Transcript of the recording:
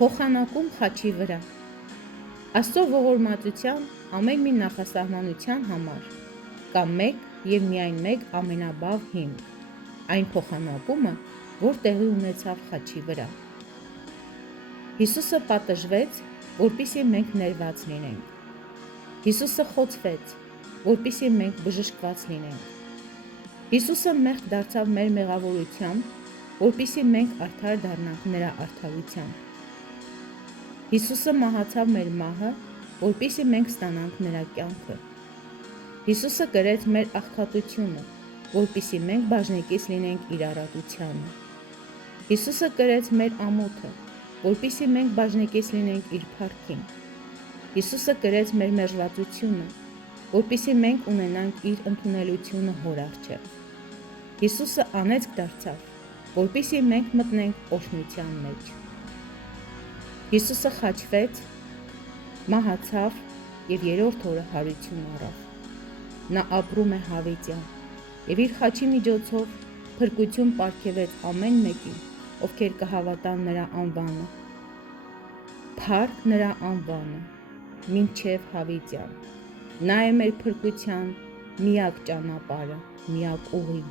Փոխանակում խաչի վրա։ Աստծո ողորմածության ամեն մի նախասահմանության համար կա մեկ և միայն մեկ ամենաբավ հիմք, այն փոխանակումը, որ տեղի ունեցավ խաչի վրա։ Հիսուսը պատժվեց, որպեսզի մենք ներված լինենք։ Հիսուսը խոցվեց, որպեսզի մենք բժշկված լինենք։ Հիսուսը մեղք դարձավ մեր մեղավորությամբ, որպեսզի մենք արդար դառնանք նրա արդարությամբ։ Հիսուսը մահացավ մեր մահը, որպեսզի մենք ստանանք նրա կյանքը։ Հիսուսը կրեց մեր աղքատությունը, որպեսզի մենք բաժնեկից լինենք իր առատությանը։ Հիսուսը կրեց մեր ամոթը, որպեսզի մենք բաժնեկից լինենք իր փառքին։ Հիսուսը կրեց մեր մերժվածությունը, որպեսզի մենք ունենանք իր ընդունելությունը Հոր առջև։ Հիսուսը անեծք դարձավ, որպեսզի մենք մտնենք օրհնության մեջ։ Հիսուսը խաչվեց, մահացավ և երրորդ օրը հարություն առավ։ Նա ապրում է հավիտյան և իր խաչի միջոցով փրկություն պարգևեց ամեն մեկին, ովքեր կհավատան նրա անվանը։ Փառք նրա անվանը, մինչև հավիտյան։ Նա է մեր փրկության միակ ճանապարհը, միակ ուղին։